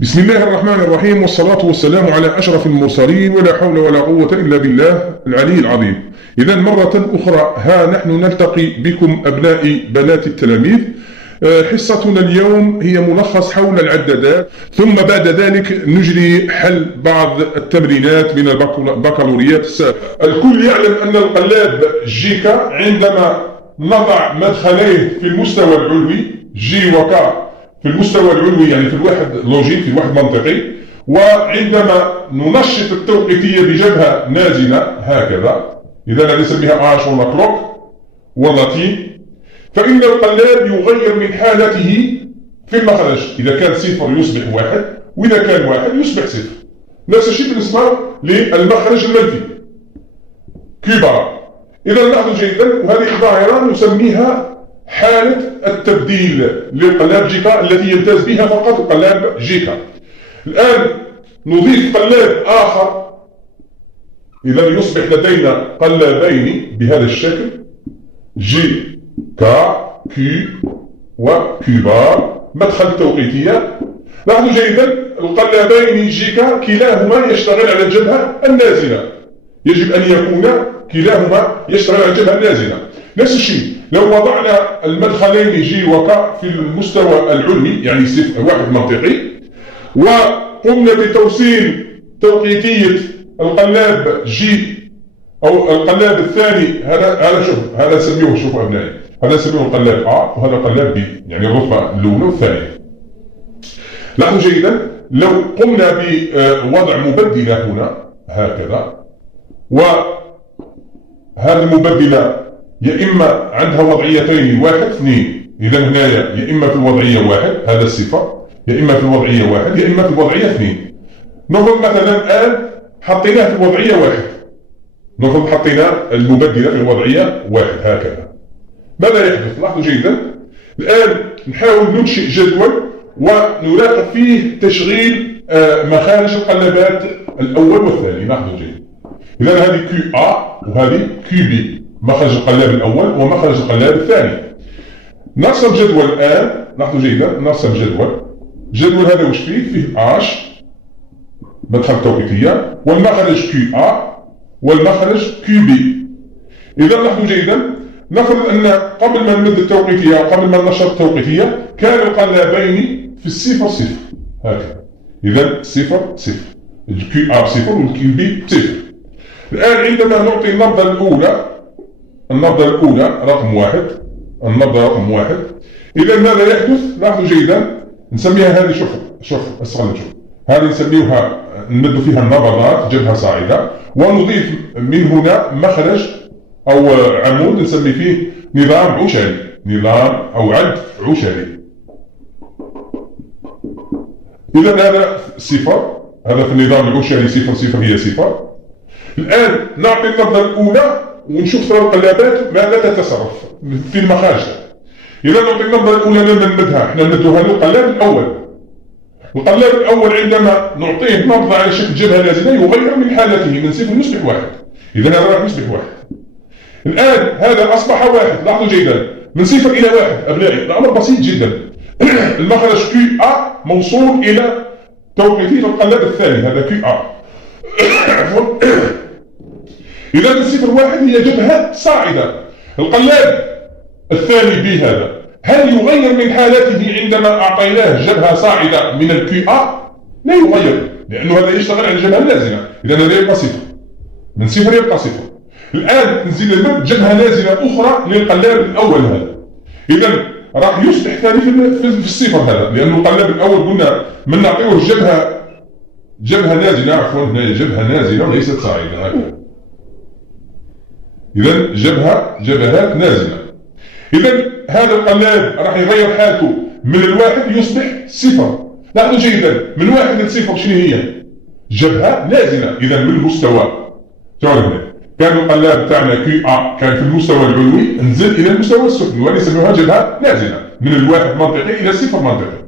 بسم الله الرحمن الرحيم، والصلاة والسلام على أشرف المرسلين، ولا حول ولا قوة إلا بالله العلي العظيم. إذا مرة أخرى ها نحن نلتقي بكم أبنائي بنات التلاميذ. حصتنا اليوم هي ملخص حول العدادات، ثم بعد ذلك نجري حل بعض التمرينات من البكالوريات السابقة. الكل يعلم أن القلاب جيكا عندما نضع مدخليه في المستوى العلوي جي وكا في المستوى العلوي، يعني في الواحد لوجيك، في الواحد منطقي، وعندما ننشط التوقيتية بجبهة نازلة هكذا، إذا نسميها آش ولا كلوك ولا تي، فإن القلاب يغير من حالته في المخرج. إذا كان صفر يصبح واحد، وإذا كان واحد يصبح صفر. نفس الشيء بالنسبة للمخرج المنفي كيبارا. إذا لاحظوا جيدا، وهذه الظاهرة نسميها حالة التبديل للقلاب جيكا التي يمتاز بها فقط القلاب جيكا. الآن نضيف قلاب آخر، إذا يصبح لدينا قلابين بهذا الشكل، جي كا كي وكيبار، مدخل توقيتية. لاحظوا جيدا، القلابين جيكا كلاهما يشتغل على الجبهة النازلة، يجب أن يكون كلاهما يشتغل على الجبهة النازلة. نفس الشيء لو وضعنا المدخلين جي وكا في المستوى العلوي، يعني واحد منطقي، وقمنا بتوصيل توقيتية القلاب جي أو القلاب الثاني، هذا شوف، هذا نسميه، شوفوا أبنائي، هذا نسميه القلاب A وهذا القلاب B، يعني الرتبة الأولى والثانية. لاحظوا جيدا، لو قمنا بوضع مبدلة هنا هكذا، وهذه المبدلة يا إما عندها وضعيتين واحد اثنين، إذا هنايا يا إما في الوضعية واحد، هذا الصفر، يا إما في الوضعية واحد، يا إما في الوضعية اثنين. نفرض مثلا الآن حطيناه في الوضعية واحد، نفرض حطينا المبدلة في الوضعية واحد هكذا، ماذا يحدث؟ لاحظوا جيدا، الآن نحاول ننشئ جدول ونراقب فيه تشغيل مخارج القلابات الأول والثاني. لاحظوا جيدا، إذا هذه كي A وهذه كي B، مخرج القلاب الأول ومخرج القلاب الثاني. نرسم جدول الآن، لاحظوا جيدا، نرسم جدول هذا وش فيه آش مدخل توقيتية، والمخرج كي A والمخرج كي B. إذا لاحظوا جيدا، نفرض أن قبل ما نمد التوقيتية وقبل ما ننشط التوقيتية كان القلابين في الصفر صفر هكذا، إذا صفر صفر، الكي A صفر والكي B صفر. الآن عندما نعطي النبضة الأولى رقم واحد، النبضة رقم واحد، إذا ماذا يحدث؟ لاحظوا جيدا، نسميها هذه، شوف أسفل، هذه نسميها نمد فيها النبضات جبهة صاعدة، ونضيف من هنا مخرج أو عمود نسمي فيه نظام عشري، نظام أو عد عشري. إذا هذا صفر، هذا في النظام العشري صفر صفر هي صفر. الآن نعطي النبضة الأولى ونشوف ترى القلابات ماذا تتصرف في المخارج. إذا نعطي النبضة الأولى نمدها، احنا نمدها للقلاب الأول. القلاب الأول عندما نعطيه نبضة على شكل جبهة نازلة يغير من حالته من صفر يصبح واحد، إذا هذا راح يصبح واحد. الآن هذا أصبح واحد، لاحظوا جيدا، من صفر إلى واحد أبنائي، الأمر بسيط جدا. المخرج كي A موصول إلى توقيتية القلاب الثاني، هذا كي A. إذا من صفر واحد هي جبهة صاعدة. القلاب الثاني B هذا هل يغير من حالته عندما أعطيناه جبهة صاعدة من الكي A؟ لا يغير، لأنه هذا يشتغل على الجبهة النازلة، إذا هذا يبقى صفر، من صفر يبقى صفر. الآن نزيد المد جبهة نازلة أخرى للقلاب الأول هذا، إذا راح يصبح ثاني في الصفر هذا، لأنه القلاب الأول قلنا من نعطيه جبهة نازلة، عفوا جبهة نازلة وليست صاعدة هكذا، إذا جبهات نازلة. إذا هذا القلاب راح يغير حالته من الواحد يصبح صفر. لاحظوا جيدا، من واحد لصفر شنو هي؟ جبهة نازلة. إذا من المستوى تعرف كان القلاب تاعنا كي A كان في المستوى العلوي، نزل إلى المستوى السفلي، وهذه يسموها جبهة نازلة، من الواحد منطقي إلى صفر منطقي.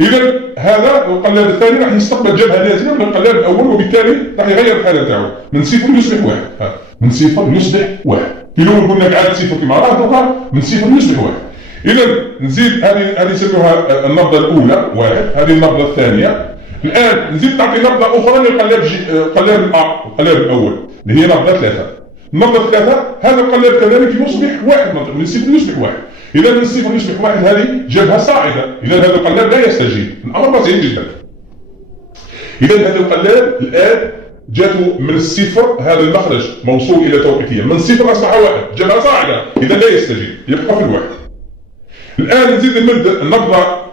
إذا هذا القلاب الثاني راح يستقبل جبهة نازلة من القلاب الأول، وبالتالي راح يغير الحالة تاعو من صفر يصبح واحد، من صفر يصبح واحد. في الأول قلنا عاد صفر كما راه، من صفر يصبح واحد. إذا نزيد، هذه يسموها النبضة الأولى واحد، هذه النبضة الثانية. الآن نزيد نعطي نبضة أخرى للقلاب القلاب الأول اللي هي نبضة 3. النبضة 3 هذا القلاب كذلك يصبح واحد منطقي، من الصفر يصبح واحد. إذا من الصفر يصبح واحد هذه جبهة صاعدة، إذا هذا القلاب لا يستجيب، الأمر بسيط جدا. إذا هذا القلاب الآن جاته من الصفر هذا المخرج موصول إلى توقيتية، من الصفر أصبح واحد، جبهة صاعدة، إذا لا يستجيب، يبقى في الواحد. الآن نزيد النبضة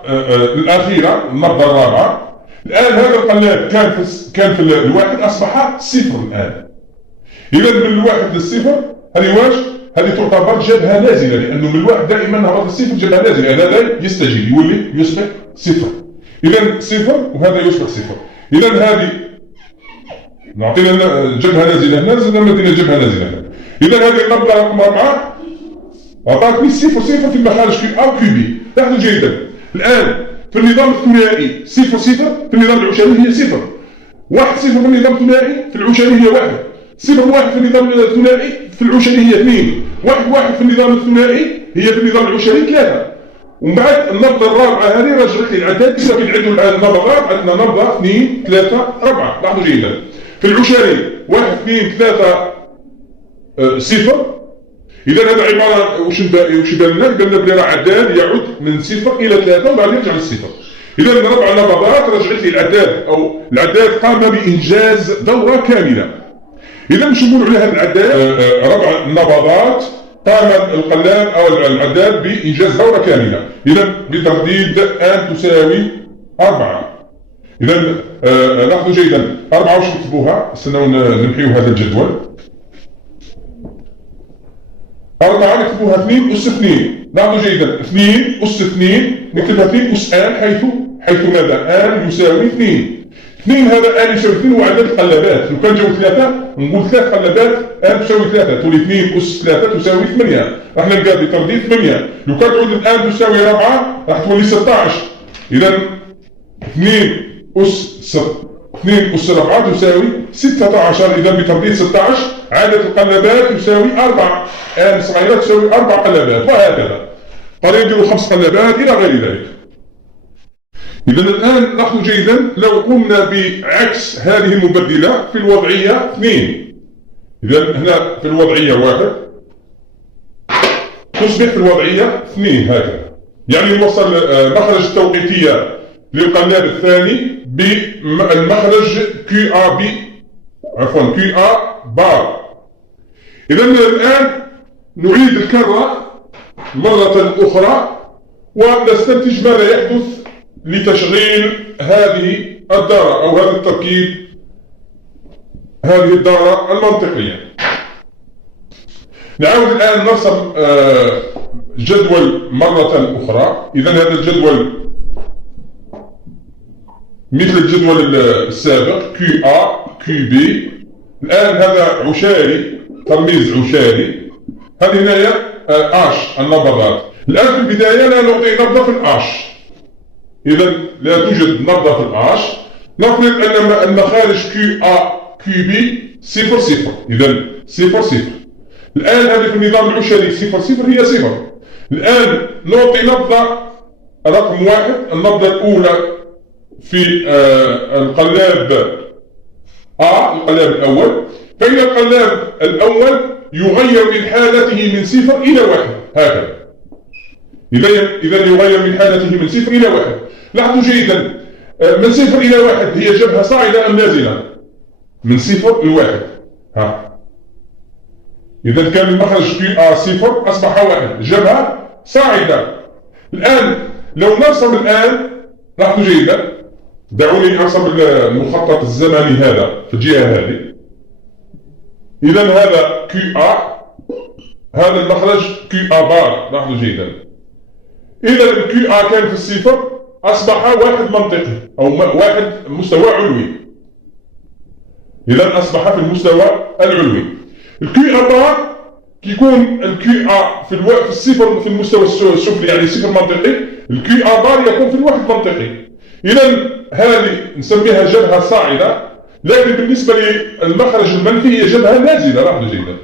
الأخيرة، النبضة الرابعة. الآن هذا القلاب كان في الواحد أصبح صفر الآن. إذا من الواحد للصفر هذه تعتبر جبهة نازلة، لأنه من الواحد دائما هبط الصفر جبهة نازلة، هذا لا يستجيب، يولي يصبح صفر. إذا صفر وهذا يصبح صفر. إذا هذه نعطينا جبهة نازلة هنا، نعطينا جبهة نازلة هنا. إذا هذه النبضة رقم 4 أعطتني صفر في المخارج كي أ وكي بي. لاحظوا جيدا الآن في النظام الثنائي صفر في النظام العشري هي صفر، 1 0 في النظام الثنائي في العشري هي 1، 0 1 في النظام الثنائي في العشري هي 2، 1 1 في النظام الثنائي هي في النظام العشري 3. ومن بعد النبضة الرابعة هذه رجعت لي العداد، كيف كنعدوا الآن النبضات؟ عندنا نبضة 2 3 4. لاحظوا جيدا في العشري 1 2 3 0. إذا هذا عبارة وش يبان لنا؟ يبان لنا بلي عداد يعود من 0 إلى 3 وبعدين يرجع للصفر. إذا ربع النبضات رجعت لي العداد، أو العداد قام بإنجاز دورة كاملة. إذا مش نقول على هذا العداد ربع النبضات قام القلاب أو العداد بإنجاز دورة كاملة. إذا بترديد أن تساوي 4. إذا لاحظوا جيدا 4 واش نكتبوها؟ استناو نمحيو هذا الجدول. 4 نكتبوها 2 أس 2. لاحظوا جيدا 2 أس 2 نكتبها 2 أس آن، حيث ماذا؟ آن يساوي 2. 2 هذا آن يساوي 2 هو عدد القلابات. لو كان جاو 3 نقول 3 قلابات آن تساوي 3، تولي 2 أس 3 تساوي 8. راح نلقى بترديد 8. لو كان تعود الآن تساوي 4 راح تولي 16. إذا 2 أس 4 تساوي 16. إذا بترديد 16 عدد القلابات يساوي 4. آن صغيرة تساوي 4 قلابات، وهكذا. قد نديروا 5 قلابات إلى غير ذلك. إذا الآن لاحظوا جيدا لو قمنا بعكس هذه المبدلة في الوضعية 2. إذا هنا في الوضعية 1 تصبح في الوضعية 2 هكذا. يعني نوصل مخرج التوقيتية للقلاب الثاني بالمخرج QA بار. إذا الآن نعيد الكرة مرة أخرى ونستنتج ماذا يحدث لتشغيل هذه الدارة أو هذا التركيب، هذه الدارة المنطقية. نعاود الآن نرسم جدول مرة أخرى. إذا هذا الجدول مثل الجدول السابق QA QB. الآن هذا عشاري، ترميز عشاري. هذه هنا H النبضات. الآن في البداية لا نعطي نبضة في الH. إذا لا توجد نبضة في الH. نفرض أن المخارج QA QB 0 0. إذا 0 0. الآن هذه في النظام العشري 0 0 هي 0. الآن نعطي نبضة رقم 1. النبضة الأولى في القلاب A، القلاب الأول. فإن القلاب الأول يغير من حالته من 0 إلى 1 هكذا. إذا يغير من حالته من 0 إلى 1. لاحظوا جيدا من 0 إلى 1 هي جبهة صاعدة أم نازلة؟ من 0 إلى 1 إذا كان المخرج QA 0 أصبح 1 جبهة صاعدة. الآن لو نرسم الآن لاحظوا جيدا، دعوني أرسم المخطط الزمني هذا في الجهة هذه. إذا هذا QA، هذا المخرج QA بار. لاحظوا جيدا إذا QA كان في الصفر أصبح واحد منطقي أو واحد مستوى علوي. إذا أصبح في المستوى العلوي. QA بار كيكون QA في الصفر في المستوى السفلي يعني صفر منطقي، QA بار يكون في الواحد منطقي. إذا هذه نسميها جبهة صاعدة، لكن بالنسبة للمخرج المنفي هي جبهة نازلة. لاحظوا جيدا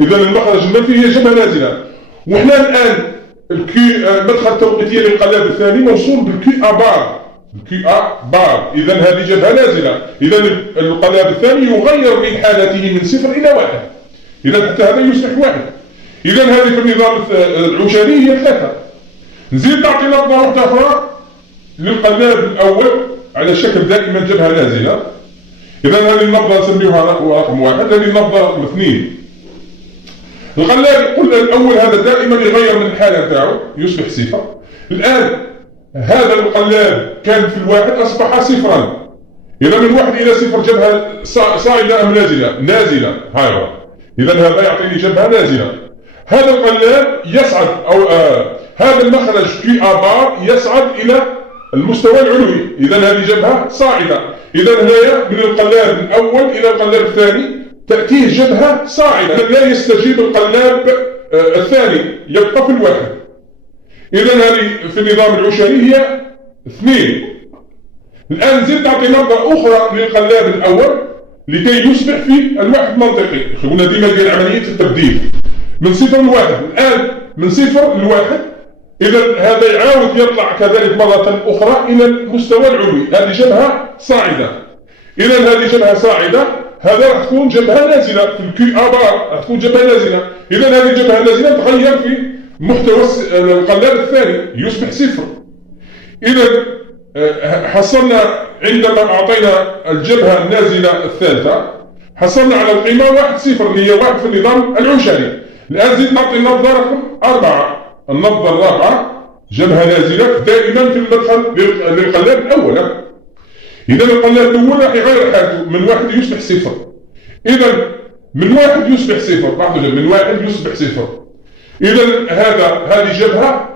إذا المخرج المنفي هي جبهة نازلة. وإحنا الآن المدخل التوقيتية للقلاب الثاني موصول بالQA بار. الكي ا بار، إذا هذه جبهة نازلة. إذا القلاب الثاني يغير من حالته من 0 إلى 1. إذا حتى هذا يصبح 1. إذا هذه في النظام العشري هي 3. نزيد نعطي نبضة واحدة أخرى للقلاب الأول على شكل دائما جبهة نازلة. إذا هذه النبضة نسميها رقم 1. هذه النبضة رقم 2. القلاب قلنا الأول هذا دائما يغير من الحالة تاعو يصبح 0. الآن هذا القلاب كان في 1 أصبح 0. إذا من 1 إلى 0 جبهة صاعدة أم نازلة؟ نازلة. إذا هذا يعطيني جبهة نازلة. هذا القلاب يصعد أو هذا المخرج كي ا بار يصعد إلى المستوى العلوي. إذا هذه جبهة صاعدة. إذا هنا من القلاب الأول إلى القلاب الثاني تأتيه جبهة صاعدة. لا يستجيب القلاب الثاني، يبقى في 1. إذا هذه في النظام العشري هي 2. الآن نزيد نعطي نبضة أخرى للقلاب الأول لكي يصبح في 1 منطقي. قلنا ديما ديال عملية التبديل من 0 ل 1. الآن من 0 ل 1. إذا هذا يعاود يطلع كذلك مرة أخرى إلى المستوى العلوي. هذه جبهة صاعدة. إذا هذه جبهة صاعدة. هذا راح تكون جبهة نازلة في الكي ا بار، راح تكون جبهة نازلة. إذا هذه الجبهة النازلة تغير في محتوى القلاب الثاني يصبح 0. إذا حصلنا عندما أعطينا الجبهة النازلة الثالثة حصلنا على القيمة 1-0 اللي هي 1 في النظام العشري. الآن زيد نعطي النبضة رقم 4. النبضة الرابعة جبهة نازلة دائما في المدخل للقلاب الأول. إذا القلاب الأول راح يغير حالته من 1 يصبح 0. إذا من 1 يصبح 0. لاحظوا من 1 يصبح 0. إذا هذه جبهة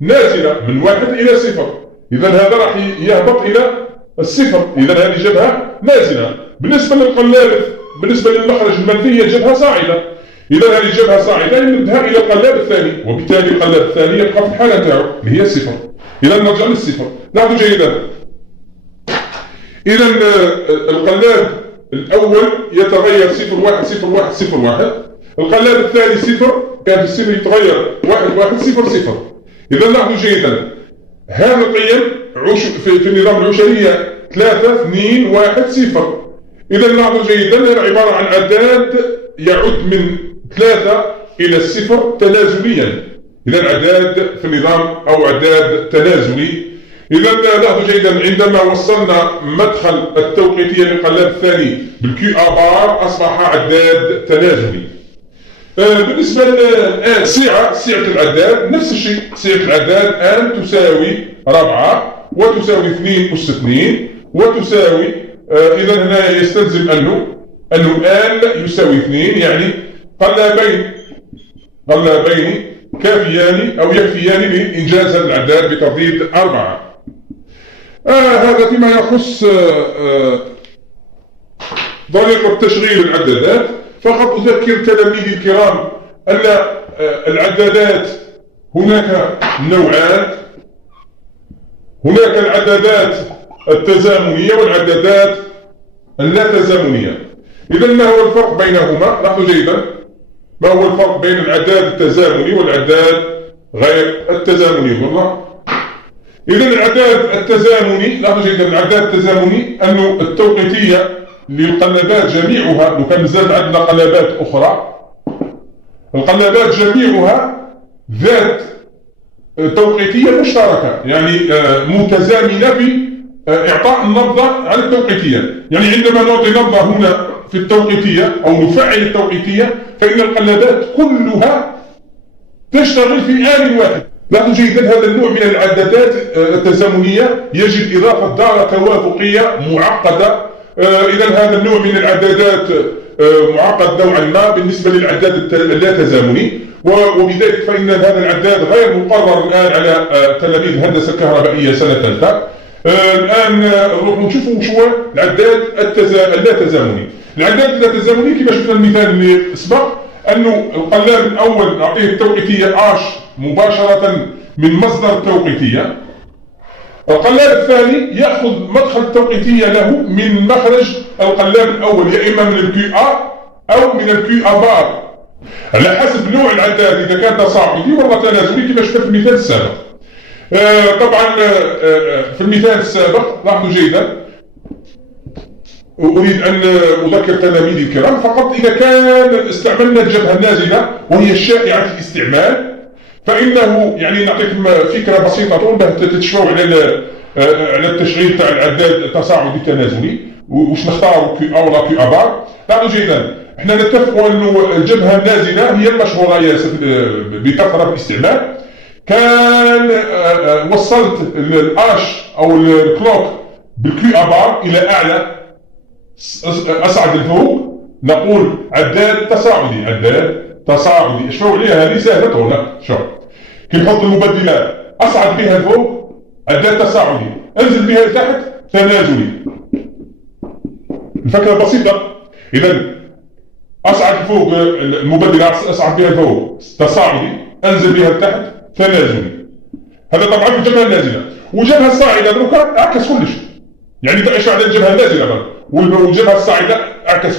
نازلة من 1 إلى 0. إذا هذا راح يهبط إلى 0. إذا هذه جبهة نازلة. بالنسبة للمخرج المنفي هي جبهة صاعدة. إذا هذه جبهة صاعدة نبدأ إلى القلاب الثاني، وبالتالي القلاب الثاني يبقى في الحالة تاعو اللي هي 0. إذا نرجع للصفر. لاحظوا جيدا. إذا القلاب الأول يتغير 0-1-0-1-0-1. القلاب الثاني 0 كان الصفر يتغير 1-1-0-0. إذا لاحظوا جيدا هذا القيم في النظام العشري 3-2-1-0. إذا لاحظوا جيدا هذا عبارة عن عداد يعد من 3 إلى 0 تنازليا. إذا عداد في النظام أو عداد تنازلي. إذا لاحظوا جيدا عندما وصلنا مدخل التوقيتية للقلاب الثاني بالكي ا بار أصبح عداد تنازلي. بالنسبة الآن سعة العداد نفس الشيء. سعة العداد الآن تساوي 4 وتساوي 2 أس 2 وتساوي إذا هنا يستلزم أنه الآن يساوي 2 يعني قلابين كافيان أو يكفيان لإنجاز العداد بترديد 4. هذا فيما يخص طريقة تشغيل العدادات. فقط أذكر تلاميذي الكرام أن العدادات هناك نوعان. هناك العدادات التزامنية والعدادات اللا تزامنية. إذا ما هو الفرق بينهما؟ لاحظوا جيدا ما هو الفرق بين العداد التزامني والعداد غير التزامني. والله إذا العداد التزامني لاحظوا جيدا العداد التزامني أنه التوقيتية للقلابات جميعها، لو كان مازال عندنا قلابات أخرى القلابات جميعها ذات توقيتية مشتركة يعني متزامنة في إعطاء النبضة على التوقيتية. يعني عندما نعطي نبضة هنا في التوقيتية أو نفعل التوقيتية فإن القلابات كلها تشتغل في آن واحد. لاحظوا جيدا هذا النوع من العدادات التزامنية يجب إضافة دارة توافقية معقدة. إذا هذا النوع من العدادات معقد نوعا ما بالنسبة للعداد اللا تزامني، وبذلك فإن هذا العداد غير مقرر الآن على تلاميذ الهندسة الكهربائية سنة ثالثة. الآن نروح نشوفوا شو العداد اللا تزامني. العداد اللا تزامني كما شفنا المثال اللي سبق أنه القلاب الأول نعطيه التوقيتية اش مباشرة من مصدر التوقيتية. القلاب الثاني يأخذ مدخل التوقيتية له من مخرج القلاب الأول يا إما من الكي ا أو من الكي ا بار على حسب نوع العداد إذا كان تصاعدي ولا تنازلي كما شفنا في المثال السابق. طبعا في المثال السابق لاحظوا جيدا، أريد أن أذكر تلاميذي الكرام فقط إذا كان استعملنا الجبهة النازلة وهي الشائعة الاستعمال، فإنه يعني نعطيكم فكرة بسيطة باش تتشفوا على التشغيل تاع العداد التصاعدي التنازلي، واش نختاروا كي أو لا كي أبار. لاحظوا جيدا، احنا نتفقوا أنه الجبهة النازلة هي المشهورة بكثرة بالاستعمال. كان وصلت الآش أو الكلوك بالكي أبار إلى أعلى أصعد الفوق، نقول عداد تصاعدي. عداد تصاعدي شوفوا عليها هذه سهلة ولا شوف كي نحط المبدلات أصعد بها الفوق عداد تصاعدي، أنزل بها لتحت تنازلي. الفكرة بسيطة. إذا أصعد فوق المبدلات أصعد بها الفوق تصاعدي، أنزل بها لتحت تنازلي. هذا طبعا في الجبهة النازلة. والجبهة الصاعدة دروكا أعكس كلش، يعني دعش على الجبهة النازلة والجبهة الصاعدة أعكس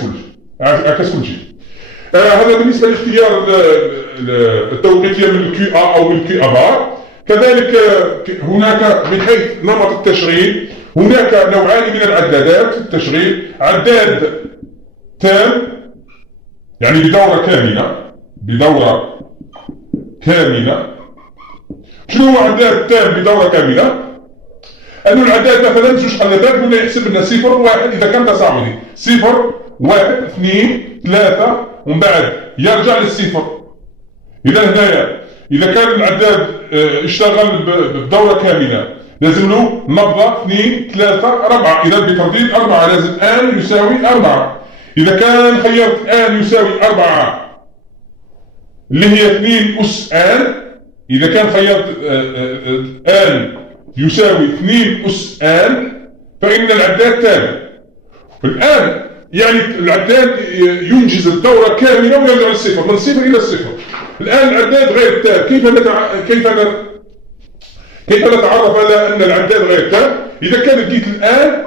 كل شيء. هذا بالنسبة لاختيار التوقيتية من الكي A أو من الكي أبار. كذلك هناك من حيث نمط التشغيل هناك نوعان من العدادات في التشغيل: عداد تام يعني بدورة كاملة. شنو هو عداد تام بدورة كاملة؟ أنه العداد مثلا زوج قلبات هنا يحسب لنا 0 1 إذا كان تصاعدي، 0 1 2 3 ومن بعد يرجع للصفر. إذا هنايا إذا كان العداد اشتغل بدورة كاملة لازم له نبضة 2 3 4، إذا بترديد 4 لازم آن يساوي 4. إذا كان خيرت آن يساوي 4 اللي هي 2 أس آن، إذا كان خيرت آن يساوي 2 أس آن فإن العداد تام. الآن يعني العداد ينجز الدورة كاملة ويرجع للصفر، من الصفر إلى الصفر. الآن العداد غير تام. كيف نتعرف على أن العداد غير تام؟ إذا كان اديت الآن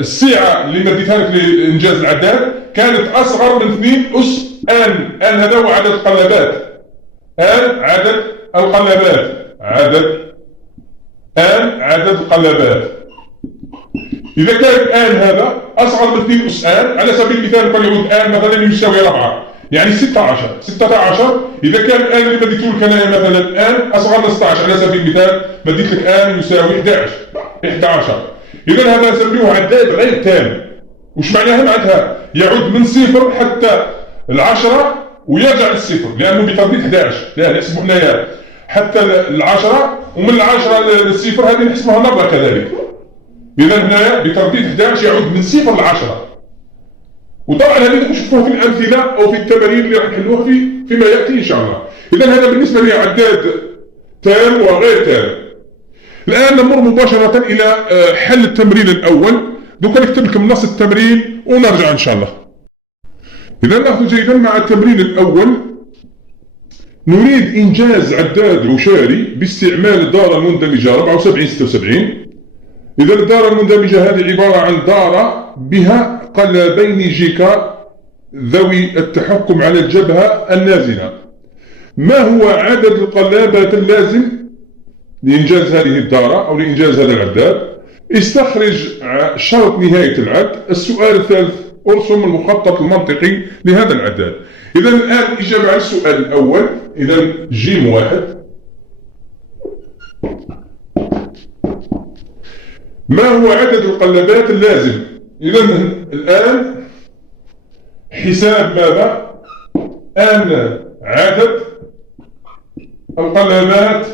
السعة اللي مديتها لك لإنجاز العداد كانت أصغر من 2 أس آن. آن هذا هو عدد القلبات. عدد القلبات. إذا كان الآن هذا أصغر من 2 أس آن، على سبيل المثال فليعود آن مثلا يساوي 4 يعني 16. إذا كان الآن اللي مديته لك أنا مثلا آن أصغر من 16، على سبيل المثال مديت لك آن يساوي 11. إذا هذا نسميه عداد غير تام. وش معناها؟ معناتها يعود من 0 حتى 10 ويرجع للصفر، لأنه بترديد 11. لا نحسبه هنايا حتى 10 ومن 10 للصفر، هذه نحسبها نبضة كذلك. إذا هنا بترديد 11 يعود من 0 ل 10. وطبعا هذه نشوفوها في الأمثلة أو في التمارين اللي راح نحلوها فيما يأتي إن شاء الله. إذا هذا بالنسبة لعداد تام وغير تام. الآن نمر مباشرة إلى حل التمرين الأول. دوكا نكتب لكم نص التمرين ونرجع إن شاء الله. إذا نأخذ جيدا مع التمرين الأول. نريد إنجاز عداد عشاري باستعمال الدارة المندمجة 7476. إذا الدارة المندمجة هذه عبارة عن دارة بها قلبين جيكا ذوي التحكم على الجبهة النازلة. ما هو عدد القلابات اللازم لإنجاز هذه الدارة أو لإنجاز هذا العداد؟ استخرج شرط نهاية العد. السؤال الثالث: ارسم المخطط المنطقي لهذا العداد. إذا الآن الإجابة على السؤال الأول. إذا جيم 1: ما هو عدد القلبات اللازم؟ إذا الآن حساب ماذا؟ أن عدد القلبات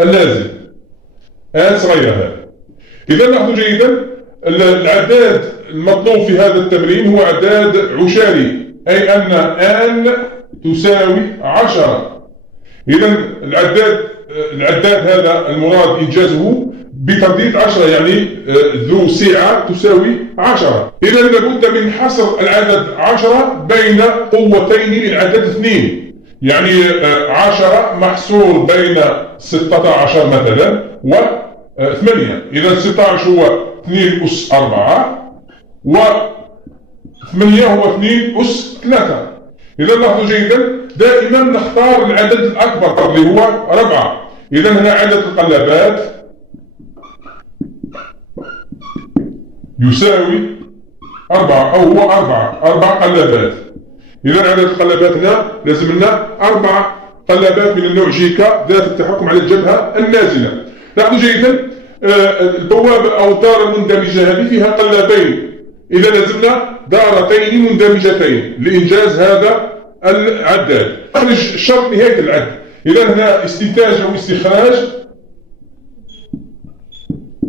اللازم آن صغيرة هذا. إذا نأخذ جيدا العداد المطلوب في هذا التمرين هو عداد عشاري، أي أن آن تساوي 10. إذا العداد هذا المراد إنجازه بترديد 10، يعني ذو سعة تساوي 10. إذا لابد من حصر العدد 10 بين قوتين للعدد 2، يعني 10 محصور بين 16 مثلا و 8. إذا 16 هو 2 أس 4 و 8 هو 2 أس 3. إذا لاحظوا جيدا دائما نختار العدد الأكبر اللي هو 4. إذا هنا عدد القلابات يساوي 4 أو هو 4 قلابات. إذا عدد القلابات هنا لازم لنا 4 قلابات من النوع جيكا ذات التحكم على الجبهة النازلة. لاحظوا جيدا البوابة أو الدار المندمجة هذه فيها قلابين، إذا لازمنا دارتين مندمجتين لإنجاز هذا العداد. نخرج شرط نهاية العد. إذا هنا استنتاج أو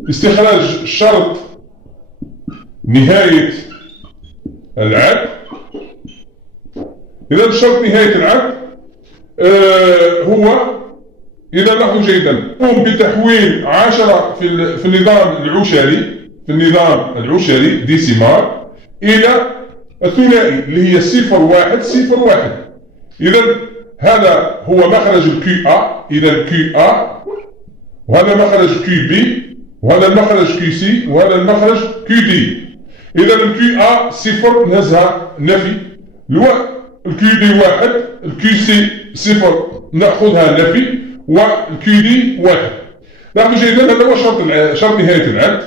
استخراج شرط نهاية العد. إذا شرط نهاية العد هو إذا لاحظوا جيدا قوم بتحويل 10 في النظام العشري ديسيمال إلى الثنائي اللي هي 0 1 0 1. إذا هذا هو مخرج الكي A، إذا كي A، وهذا مخرج كي B، وهذا المخرج كي C، وهذا المخرج كي D. إذا الكي A 0 نهزها نفي، الكي D 1، الكي C 0 نأخذها نفي، والكي دي 1. لاحظوا جيدا هذا هو شرط نهاية العد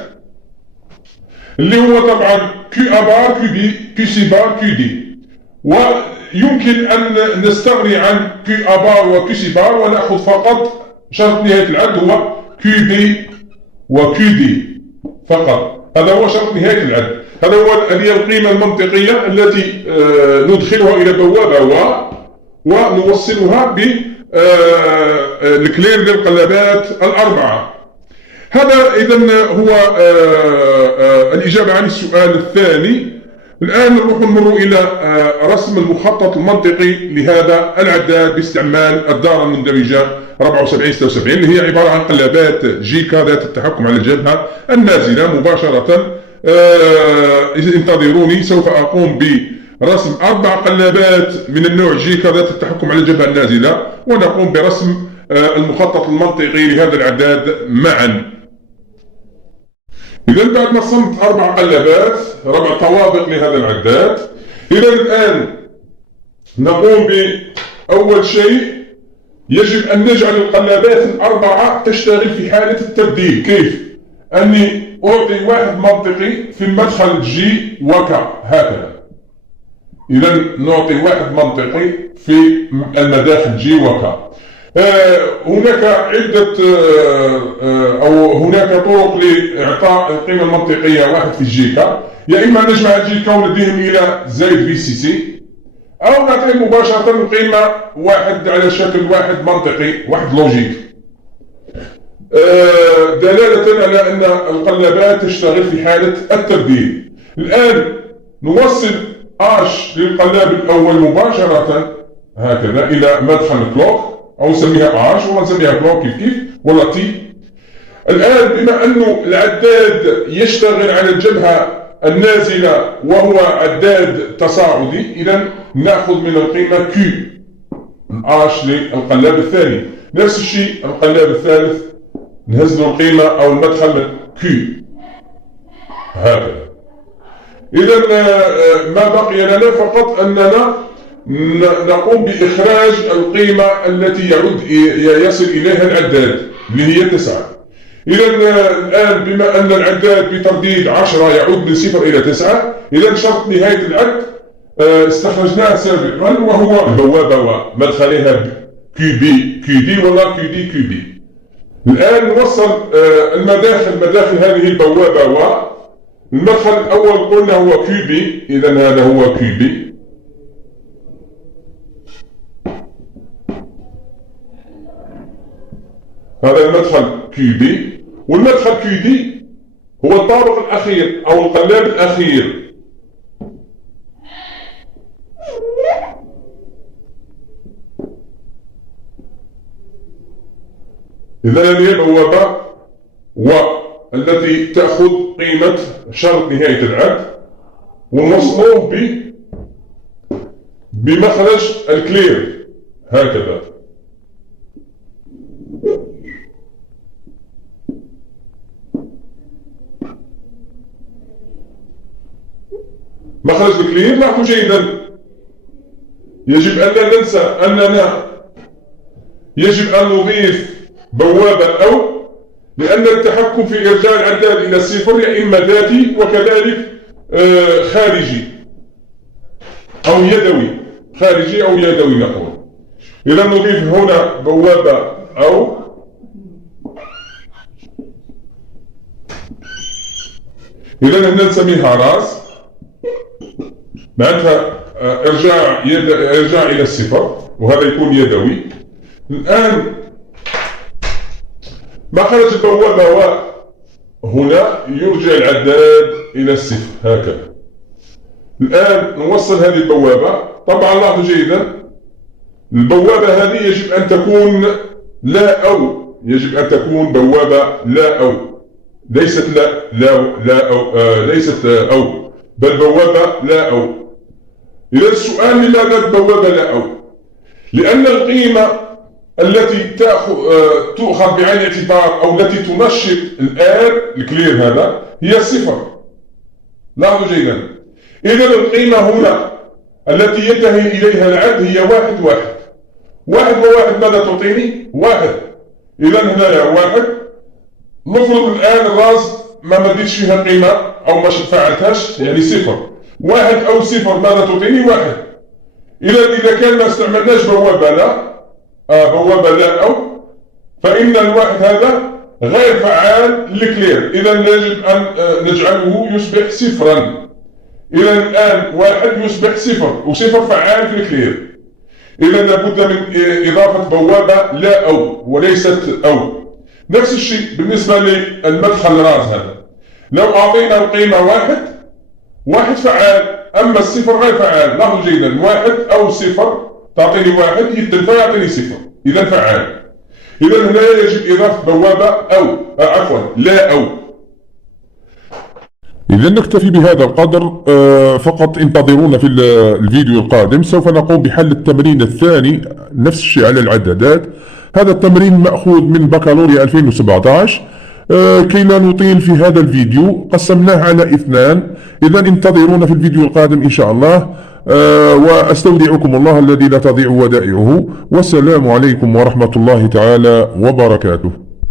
اللي هو طبعا كي A بار كي بي كي سي بار كي دي. ويمكن أن نستغني عن كي A بار وكي سي بار ونأخذ فقط شرط نهاية العد هو كي بي وكي دي فقط. هذا هو شرط نهاية العد. هذا هي القيمة المنطقية التي ندخلها إلى بوابة ونوصلها ب الكلير للقلابات الأربعة. هذا إذن هو الإجابة عن السؤال الثاني. الآن نمر إلى رسم المخطط المنطقي لهذا العداد باستعمال الدارة المندمجة 7476 اللي هي عبارة عن قلابات جيكا ذات التحكم على الجبهة النازلة. مباشرة انتظروني، سوف أقوم برسم 4 قلابات من النوع جيكا ذات التحكم على الجبهة النازلة، ونقوم برسم المخطط المنطقي لهذا العداد معا. إذا بعد ما صمت 4 قلابات 4 طوابق لهذا العداد، إذا الآن نقوم بأول شيء يجب أن نجعل القلابات الأربعة تشتغل في حالة التبديل. كيف؟ أني أعطي واحد منطقي في المدخل جي وكا هكذا. إذا نعطي واحد منطقي في المداخل جي وكا. هناك عدة أو هناك طرق لإعطاء القيمة المنطقية واحد في الجيكا. يا إما نجمع الجيكا ونديهم إلى زائد في سي سي، أو نعطي مباشرة القيمة واحد على شكل واحد منطقي، واحد لوجيك، دلالة على أن القلابات تشتغل في حالة التبديل. الآن نوصل اش للقلاب الأول مباشرة هكذا إلى مدخل كلوك، أو نسميها اش ولا نسميها كلوك كيف ولا تي. الآن بما أنه العداد يشتغل على الجبهة النازلة وهو عداد تصاعدي، إذا نأخذ من القيمة كي اش للقلاب الثاني. نفس الشيء القلاب الثالث نهز له القيمة أو المدخل كي هكذا. إذا ما بقي لنا فقط أننا نقوم بإخراج القيمة التي يصل إليها العداد اللي هي 9. إذا الآن بما أن العداد بترديد 10 يعود من 0 إلى 9، إذا شرط نهاية العد استخرجناه سابقا وهو البوابة ومدخلها كي بي كي دي ولا كي دي كي بي. الآن نوصل مداخل هذه البوابة، والمدخل الأول قلنا هو كي بي، إذا هذا هو كي بي. هذا المدخل كي بي، والمدخل كي دي هو الطابق الأخير أو القلاب الأخير. إذا هذه البوابة والتي تأخذ قيمة شرط نهاية العد ونوصلوه بمخرج الكلير هكذا. مخرج الكلير لاحظوا جيدا يجب أن لا ننسى أننا يجب أن نضيف بوابة أو، لأن التحكم في إرجاع العداد إلى الصفر يا إما ذاتي وكذلك خارجي أو يدوي، خارجي أو يدوي نقول. إذا نضيف هنا بوابة أو، إذا هنا نسميها راس، معناتها إرجاع إلى الصفر، وهذا يكون يدوي. الآن ما خرج البوابة وهنا يرجع العداد إلى الصفر هكذا. الآن نوصل هذه البوابة. طبعا لاحظوا جيدا البوابة هذه يجب أن تكون لا أو، يجب أن تكون بوابة لا أو، ليست لا أو ليست أو، بل بوابة لا أو. إذا السؤال لماذا البوابة لا أو؟ لأن القيمة التي تؤخذ بعين الاعتبار أو التي تنشط الآن الكلير هذا هي الصفر. لاحظوا جيدا. إذا القيمة هنا التي ينتهي إليها العد هي واحد واحد. واحد وواحد ماذا تعطيني؟ واحد. إذا هنا واحد. نفرض الآن الراس ما مديتش فيها قيمة أو ما فعلتهاش، يعني صفر. واحد أو صفر ماذا تعطيني؟ واحد. إذا كان ما استعملناش بوابة لا أو، فإن الواحد هذا غير فعال للكلير. إذا يجب أن نجعله يصبح صفرا. إذا الآن واحد يصبح صفر، وصفر فعال في الكلير. إذا لابد من إضافة بوابة لا أو وليست أو. نفس الشيء بالنسبة للمدخل راس هذا. لو أعطينا القيمة واحد فعال، أما الصفر غير فعال. لاحظوا جيدا، واحد أو صفر تعطيني واحد، يتنفع يعطيني صفر، إذا فعال. إذا هنا يجب إضافة بوابة أو لا أو. إذا نكتفي بهذا القدر فقط. انتظرونا في الفيديو القادم، سوف نقوم بحل التمرين الثاني نفس الشيء على العدادات. هذا التمرين مأخوذ من بكالوريا 2017. كي لا نطيل في هذا الفيديو قسمناه على 2. إذا انتظرونا في الفيديو القادم إن شاء الله. وأستودعكم الله الذي لا تضيع ودائعه، والسلام عليكم ورحمة الله تعالى وبركاته.